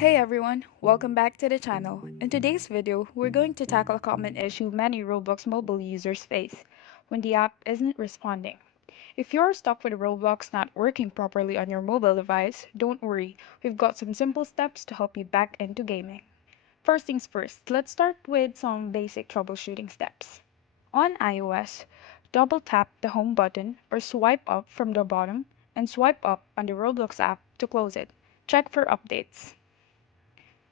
Hey everyone, welcome back to the channel. In today's video, we're going to tackle a common issue many Roblox mobile users face when the app isn't responding. If you're stuck with Roblox not working properly on your mobile device, don't worry, we've got some simple steps to help you back into gaming. First things first, let's start with some basic troubleshooting steps. On iOS, double tap the home button or swipe up from the bottom and swipe up on the Roblox app to close it. Check for updates.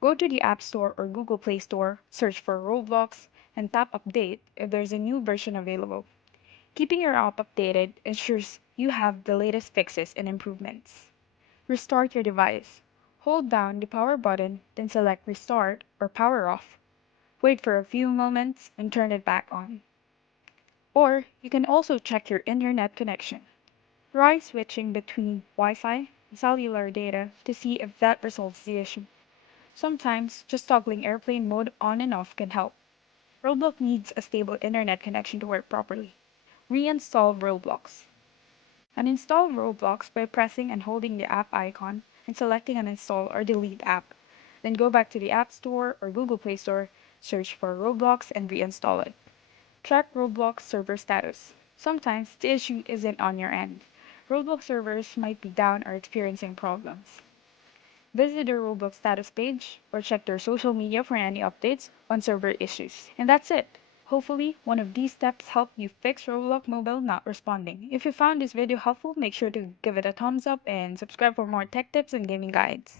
Go to the App Store or Google Play Store, search for Roblox, and tap Update if there's a new version available. Keeping your app updated ensures you have the latest fixes and improvements. Restart your device. Hold down the power button, then select Restart or Power Off. Wait for a few moments and turn it back on. Or you can also check your internet connection. Try switching between Wi-Fi and cellular data to see if that resolves the issue. Sometimes just toggling airplane mode on and off can help. Roblox needs a stable internet connection to work properly. Reinstall Roblox. Uninstall Roblox by pressing and holding the app icon and selecting uninstall or delete app. Then go back to the App Store or Google Play Store, search for Roblox and reinstall it. Track Roblox server status. Sometimes the issue isn't on your end. Roblox servers might be down or experiencing problems. Visit their Roblox status page or check their social media for any updates on server issues. And that's it. Hopefully, one of these steps helped you fix Roblox Mobile not responding. If you found this video helpful, make sure to give it a thumbs up and subscribe for more tech tips and gaming guides.